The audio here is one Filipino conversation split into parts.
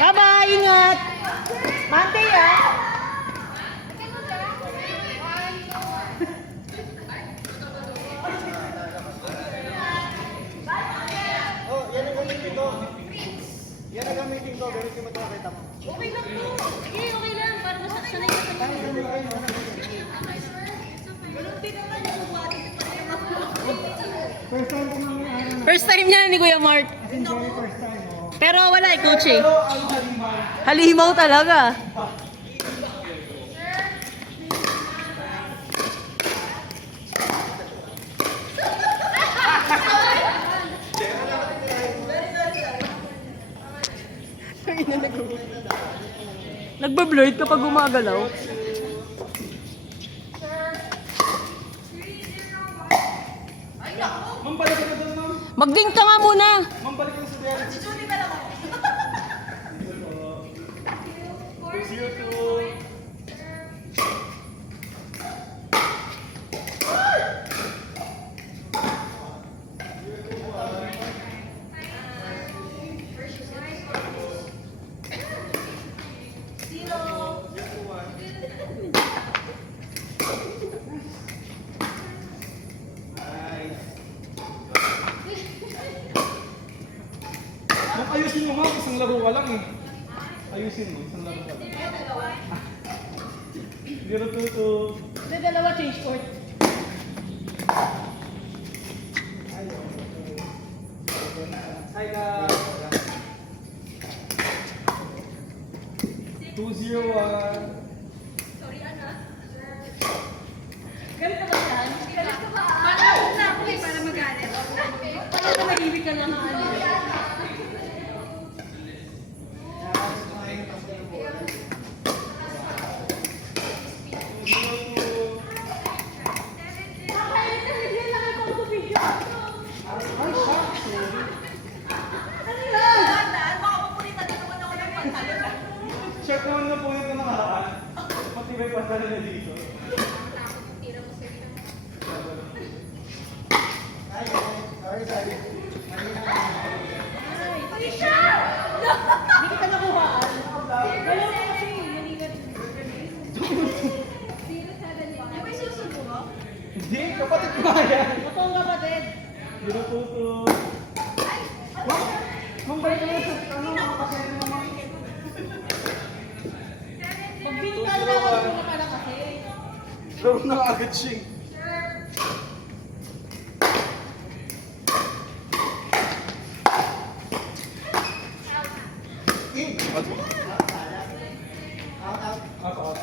Bye-bye, ingat. Monday ah. Oh, yan ang gamitin ko. Yan ang gamitin ko. Gamitin mo ito, kita mo. Okay lang po. Sige, okay lang. Para masaksanay ka sa mga. Walang din naman yung buhatin pa rin First time ko naman araw. First time niya ni Kuya Mark. As in, very first time. Oh. Pero wala eh, coach eh. Pero ang halimaw. Halimaw talaga. Nagbablurred kapag gumagalaw. Ma'am, balik ka na doon, ma'am. Mag-ding ka nga muna. Ma'am, balik ka na sa Derek. 202. Ma'am, ayusin mo, ma'am. Isang laro ka lang eh. Ayusin mo, isang laro ka lang. 022. Hindi, dalawa change court. Hi guys. 201. Galit ka ba yan? Galit ka ba? Paano na ako eh, para magalit? Paano ka mahibig ka na nga ano? Check naman na po yung nakaraan. Matibay pa sa nila dito. Sorry. Hindi kita nakuhaan. Galaw mo kasi. Manigat. Di ba isusubo mo? Hindi, kapatid ko nga yan. Ito ang kapatid. 022. Ma'am, balik ka na sa ano, mga pasero mo, ma'am. Magbintal na ako na pala kasi. Laro na agad siya. Out.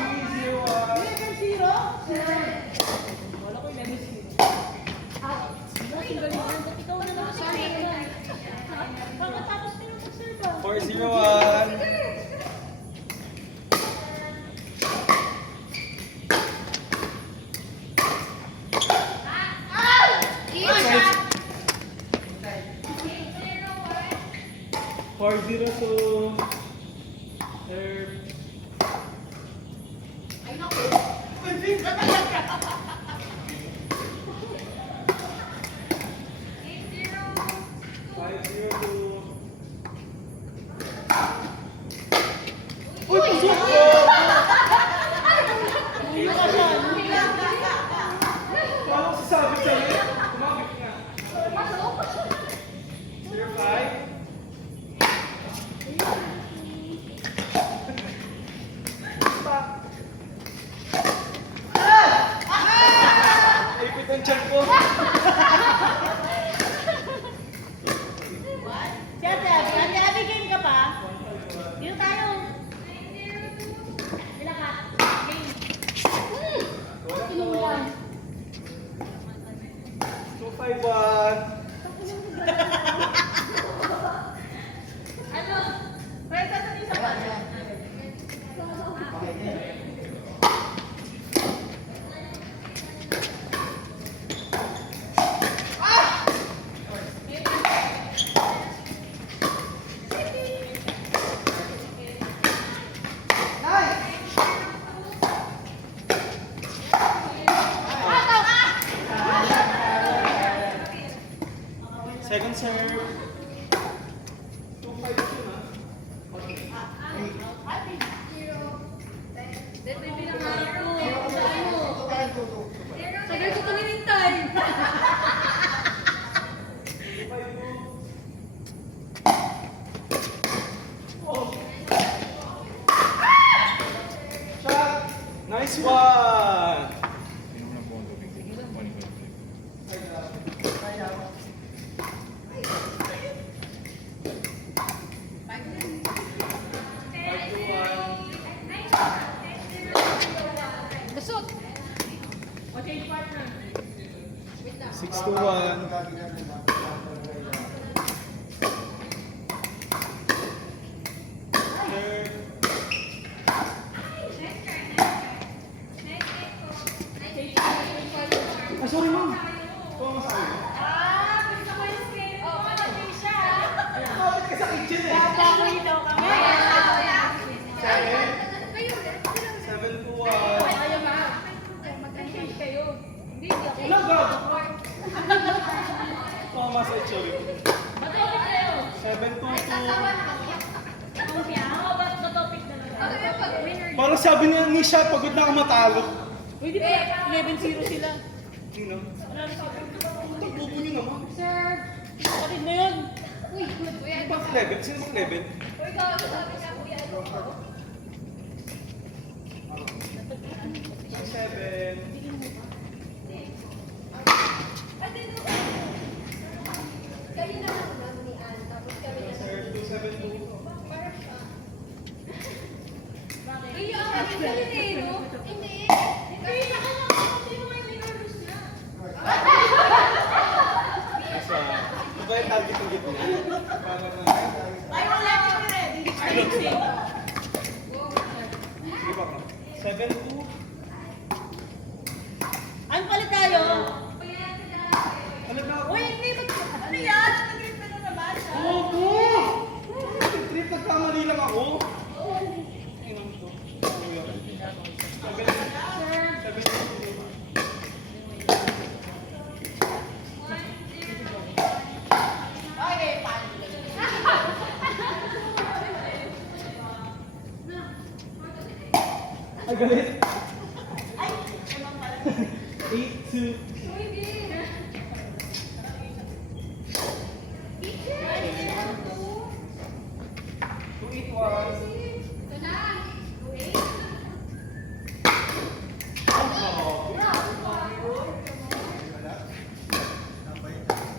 301. 11-0? Wala ko 11-0. Ah, single mo. Ba't ikaw na naman sa akin? Pagkatapos ka lang sa serve. 401. Four zero two. Serve. Five zero two. Uy, pasok ko! Paano ko sasabi sa'yo? Kumapit nga. Zero five. Ah, sorry ma'am. Ito ang masabi. Bakit ka sa kitchen eh? 7 to 1. Wala ba? Tama sa sorry. 7 to 2. Parang sabi niya, Nisha, pagod na ako matalo. Uy, di ba 11-0 sila? Sino? Tagbubo niyo naman. Kapatid na yun. Bakit level? Sino bang level? 7. Sir, 272. Nasa, ito ba yung target ng gitna? Para na. Ay, wala ka rin. Hindi ka rin. Sige ba ka? 7-2. Ano palit tayo? Ano ba ako? Uy, hindi ba? Ano yan? Nag-grip ka na naman. Opo! Trip, nagkamali lang ako. Ayun to. Kuya. 7-2. Ay, galit. 8-2.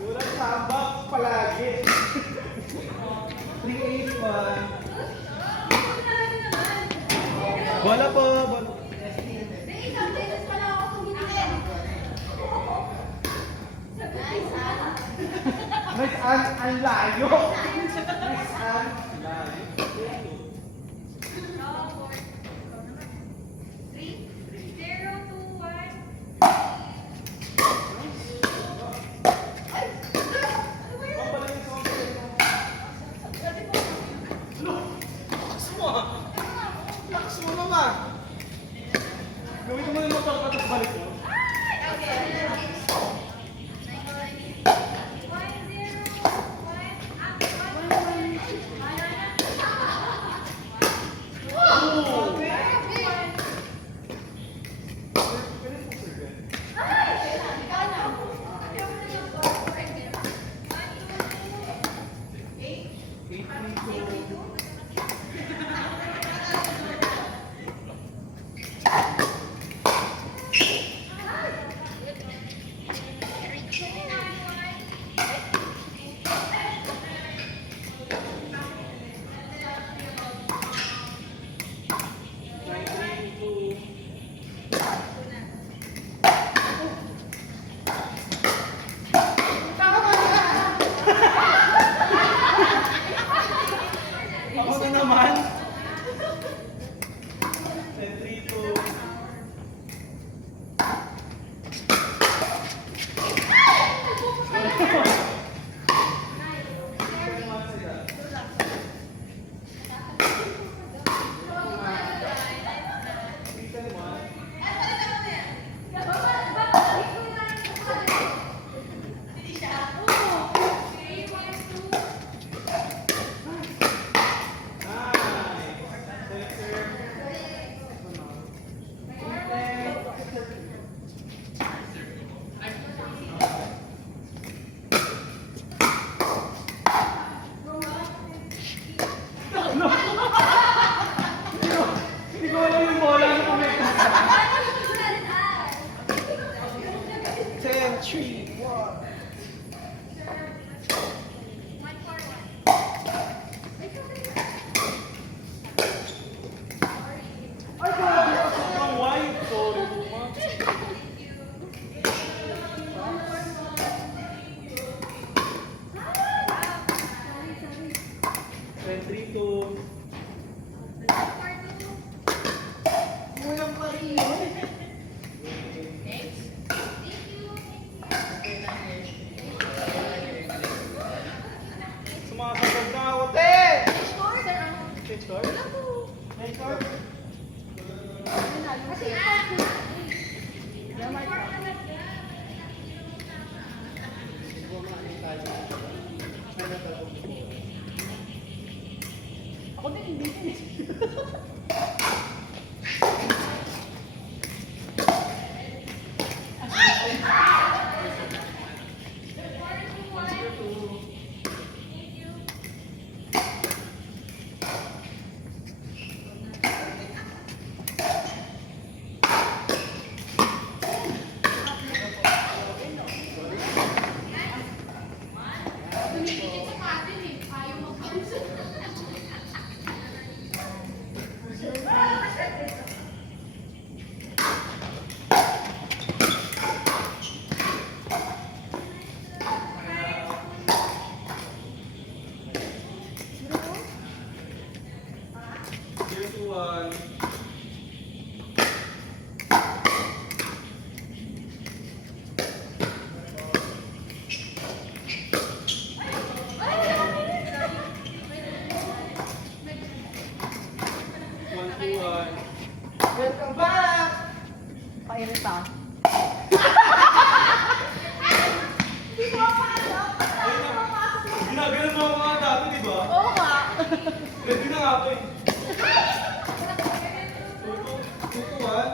Sulat tambak palagi. 381. Bola po, bola. Nice ang layo. Nice ang layo. Lakas mo naman. Gawin mo yung motor patas balik mo. 3-2. Mulang pa rin yun. Sumasagad na ako, te! Take short? Take short? Ako din, hindi din. Welcome back! Pairita. Ginagalan mo ako mga dati, di ba? Oo nga. Ready na nga ako eh. 2-1.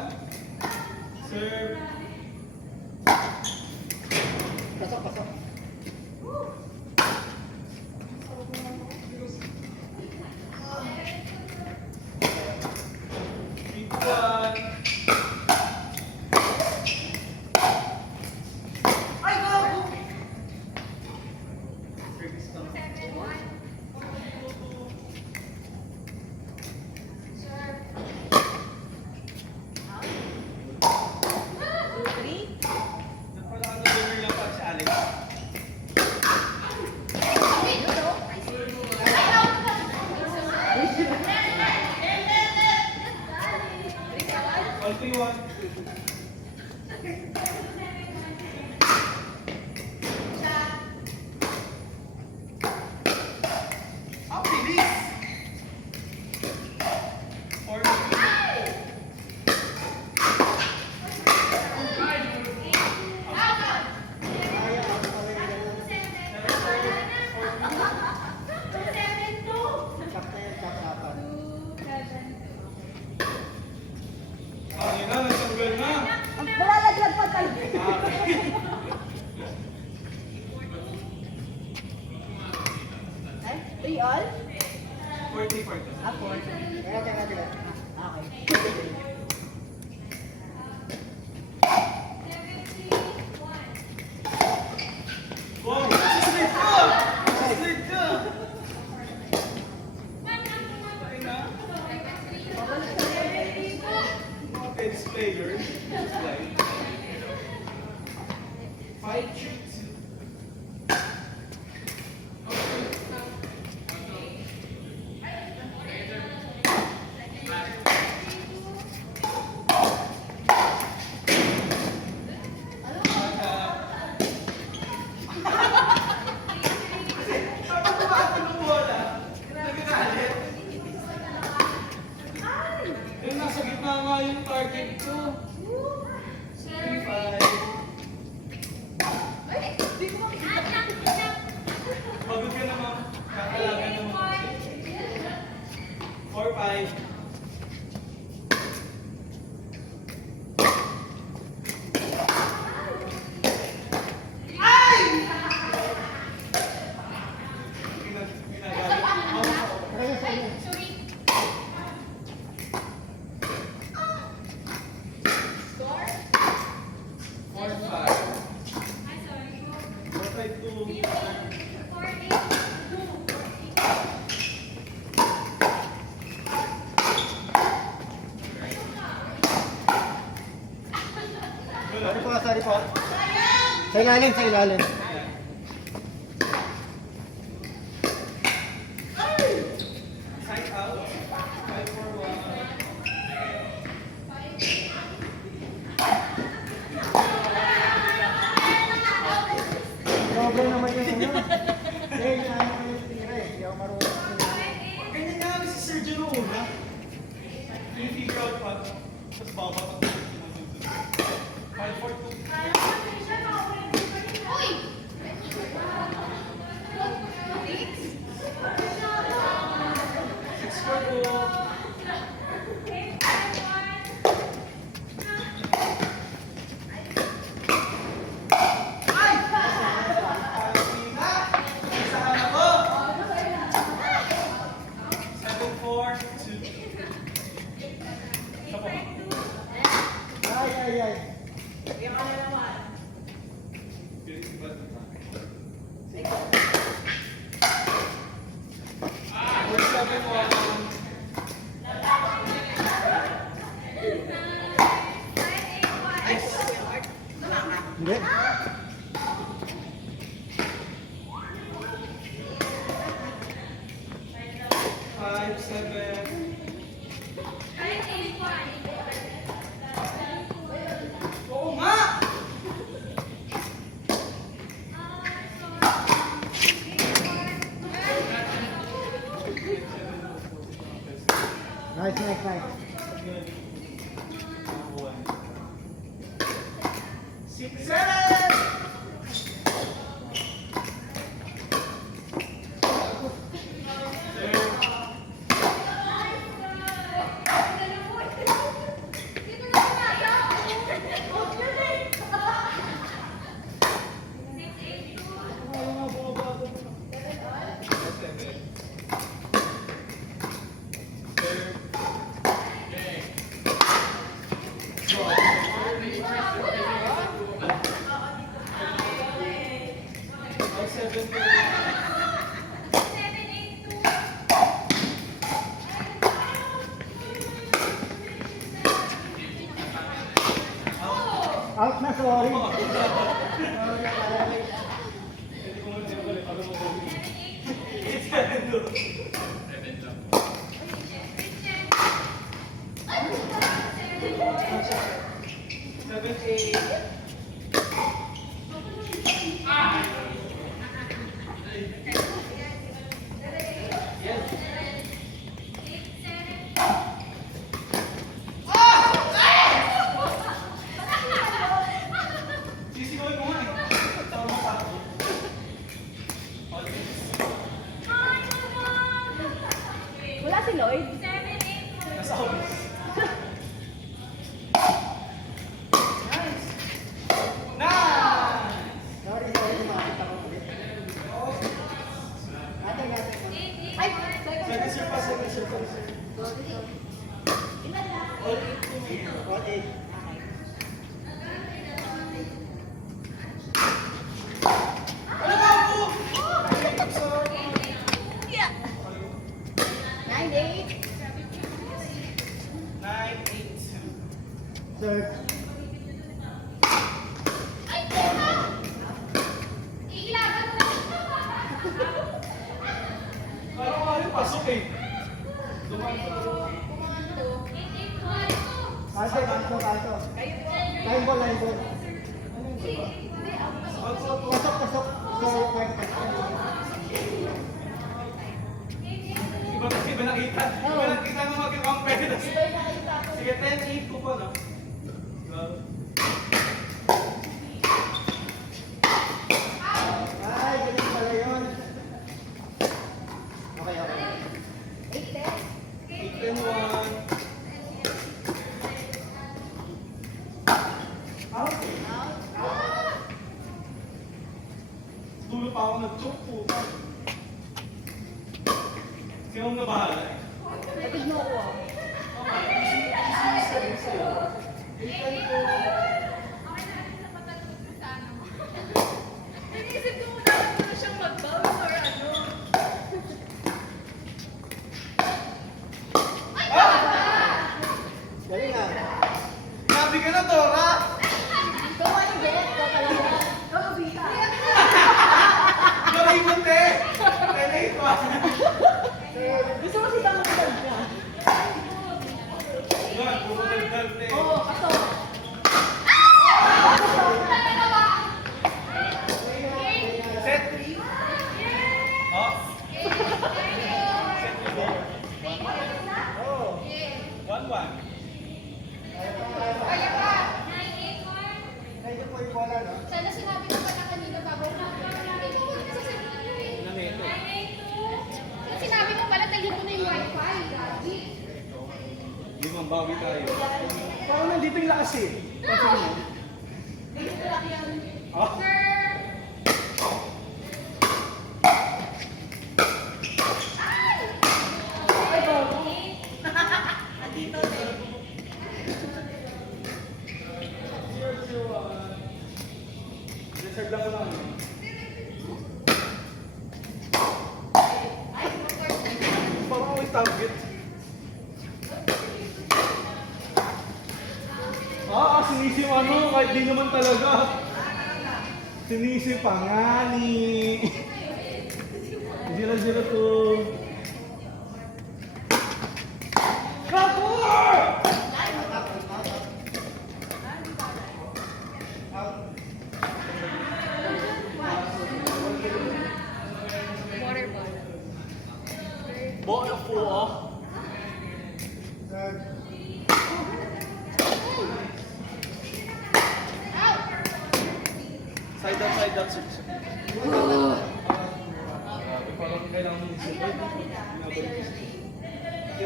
Serve. Pasok, pasok. Nalalaglag pa talaga. Ay, 3 all? 40. Ah, 4. Okay. Wow! Slide ka! Slide ka! Okay na? It's player. Slide. 5-2. Nasa gitna nga yung target ko. 3-5. Pagod ka na, ma'am. Kakalagan na mo. 4-5. Sorry po. Sa ilalim, sa ilalim. Sergio nung una. Figure out pa. Tapos babatak ko sinusunod. 5-4-2. Ay, ay, ay. Hindi. Five, seven. Oo nga! Nice, nice, nice. 6-7! Out na, sorry. Sisigawin mo nga eh. Tama sa ako. Wala si Lloyd? Nasa office. Nice! Sorry, sorry, makakita ko ulit. Ate, ate. Ay! Second serve pa, second serve pa. All eight. Ano ba ako? 9-8. 9-8-2. Serve. Parang nga yung pasok eh. Kanto, kanto, kanto. Line ball, line ball. Pasok, pasok. Sorry, point. Iba nakita. Iba nakita mo mag-compare. Sige, 10-8 ko pa, no? Ay, ganyan pala yun. Okay, okay. 8-10-1. Dulo pa ako nag-choke po. Sino na bahala eh? Kapag mo ako. Inisip ko muna kung siyang mag-bounce or ano. Galing ah. Grabe ka na, Dora! Ikaw nga yung get ko talaga. Ikaw ang bita. Dora, ikot eh! 10-8-1. Gusto mo si Tama ka? Yan, puro dal-dal eh. Oo, pasok. Kaya pa. Kaya po yung bola, no? Sana sinabi ko pala kanina bago na. Hindi mo wala sa sarili eh. Sinabi mo pala tayo ko na yung wifi. Lagi. Limang bawi tayo. Parang nandito yung lakas eh. Pansin mo? Ah? Reserve lang ko lang. Parang may target. Sinisim ano, kahit di naman talaga. Sinisim pa nga ni. 0-0-2. Kapur! Water bottle. Ball na full off. Third. Side out, sir. Parang kailangan mo isip. Ay,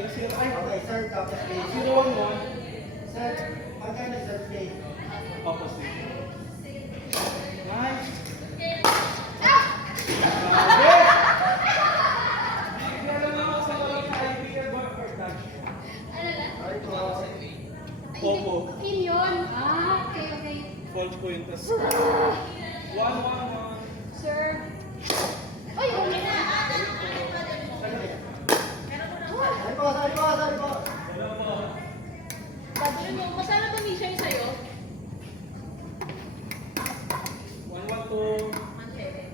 Okay, sir, tapos play. 0-1-1. Sir, pagka nag-serve play. Opposite. Nice. Opo. Pin yun. Okay, okay. False ko yun. Tas 1-1-1. Sir. Uy, huli na. Sari po, sari po, sari po. Sabi mo, masala ba Misha yung sa'yo? 1-1-2. 1-7.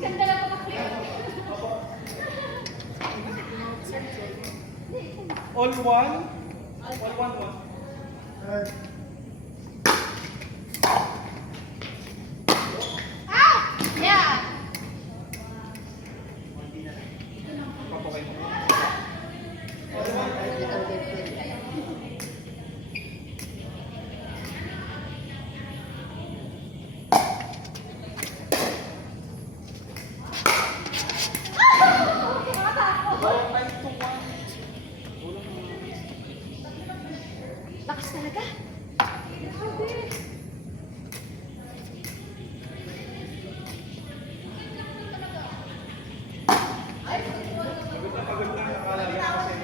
Ganda lang mga clip. All one? All 1-1. Third. Yeah. Papakay mo. Lakas talaga. Pagod na nakalala kasi.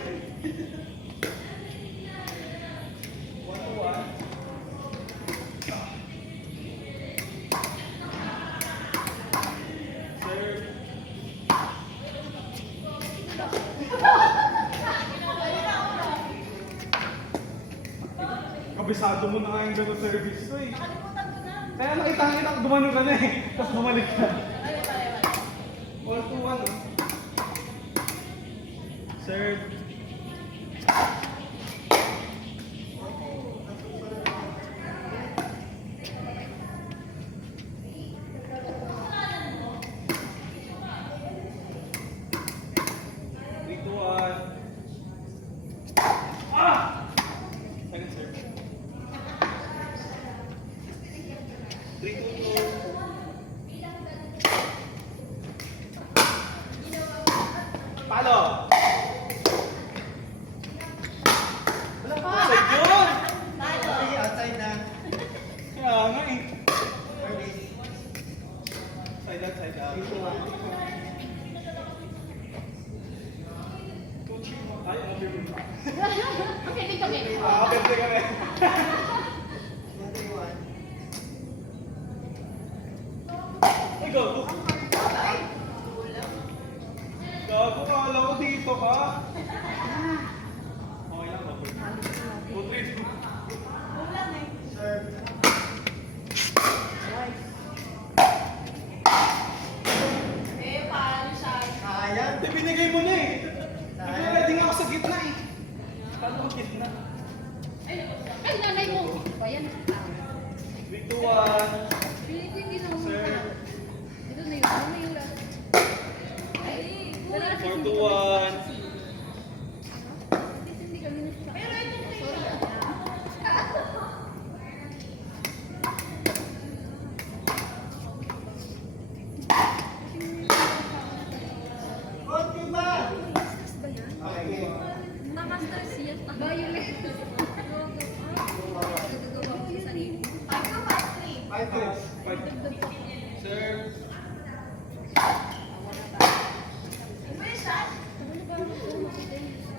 1-1. Sir. Kabisado mo na nga yung gano'n service ko eh. Kaya nakita kita gumano ka na eh. Tapos bumalik ka. All 2-1 ah. Sir. Second serve. 3-2-2. Palo! Wala pa. Outside yun! Okay, outside na. Kaya nga eh. Third base. Side out, side out. 3-2-1. Ay, ang favorite mo. Okay, dito kami. Pwede ka rin. 1-3-1. Ay, gago. Gago, kala ko dito ka. Okay lang, okay. 2-3. Serve. Eh, paano siya? Sayang. Hindi,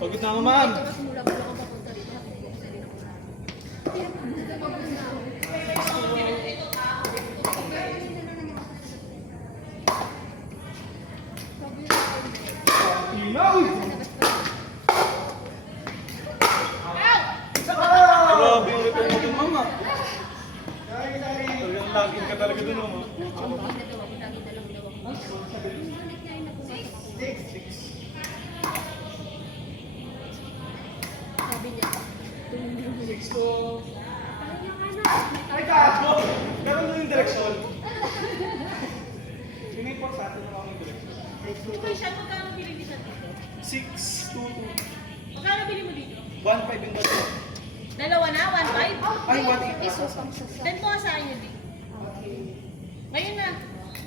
Pagod na ako, ma'am. Ito kasi mula pa lang ako papunta dito. Nakikita din ako na. Pagod na ako. Sabi na ako, Inaw! Ow! Grabe yung return mo dun, mama. Talagang laging ka talaga dun, mama. Lagi na lang daw ako. Balik niya yung napumasok ako. Sabi niya, tumulong mo. 6 to... Parang yung ano. Ay, gago! Meron na yung direksyon. Sinipot sa atin na ako yung direksyon. Ikaw siya, magkano bilhin niya dito? 6, 2, 2. Magkano bilhin mo dito? 1.5 yung bato. Dalawa na, 1.5? Ay, 1.8. Pesos ang sasa. Then mo sa akin yun, Vic. Ngayon na.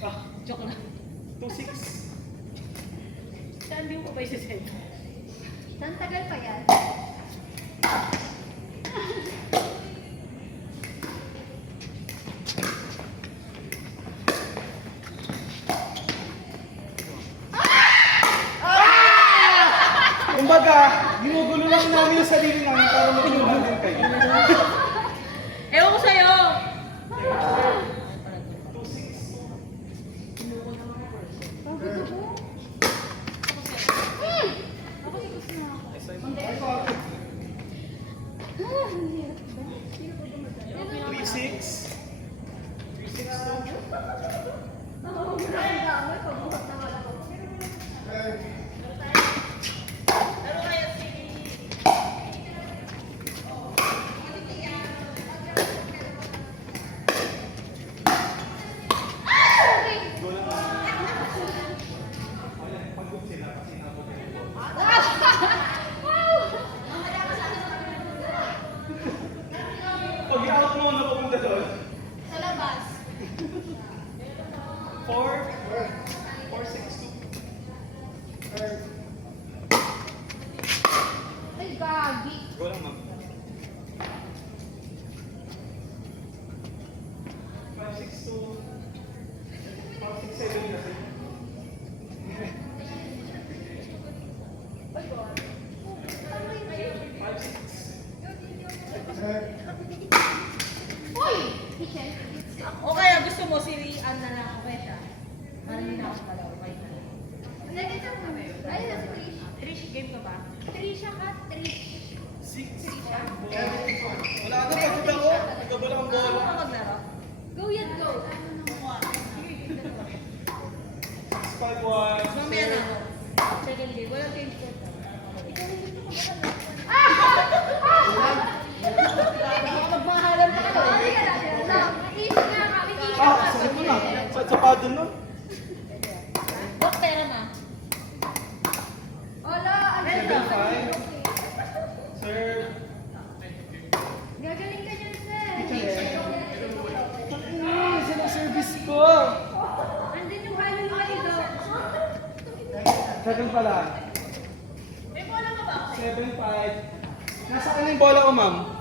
Ah, Joke na. 2.6. Saan din mo pa isa-send? Saan tagal pa yan? Kumbaga, ginugulo lang namin yung sarili namin para matulungan din kayo. Ewan ko sa'yo! 2.6. Ako sigos na ako. Ay, sorry. 3.6. 3.6 to... Oo, grabe dami. Pagbuhat na wala ko. Laro kayo si... Go lang. Ayan, pagod sila kasi nabot yung ball. Pag i-out mo, napupunta doon. Sa labas. 4, 4.6 to... Ay, gagi. Go lang, ma'am. 5.6 to... 5.6, 7 kasi. Uy! Kitchen. O kaya gusto mo si Rian na lang ako siya. Parang hindi na ako pala. Okay na. Nagkita mo. Ay, nasa Trish. Trish, game ka ba? Trisha ka, Trish. 6. Wala na, pagod ako. Nagkabala ang Gusto bola. mo maglaro? Go yet, go. 5-1. Mamaya na ako. Second game. Walang change ko. Magmahalan pa ka. Ay, mag-isip na kami. Ah, sakit mo na. Sa paddle nun. Dok, pera ma. Ola, ano? 7-5. Sir. Gagaling ka dyan, sir. Sino service ko? Andun yung halo ni Kalido. Second pala. May bola ka ba? 7-5. Nasa kanya yung bola ko, ma'am.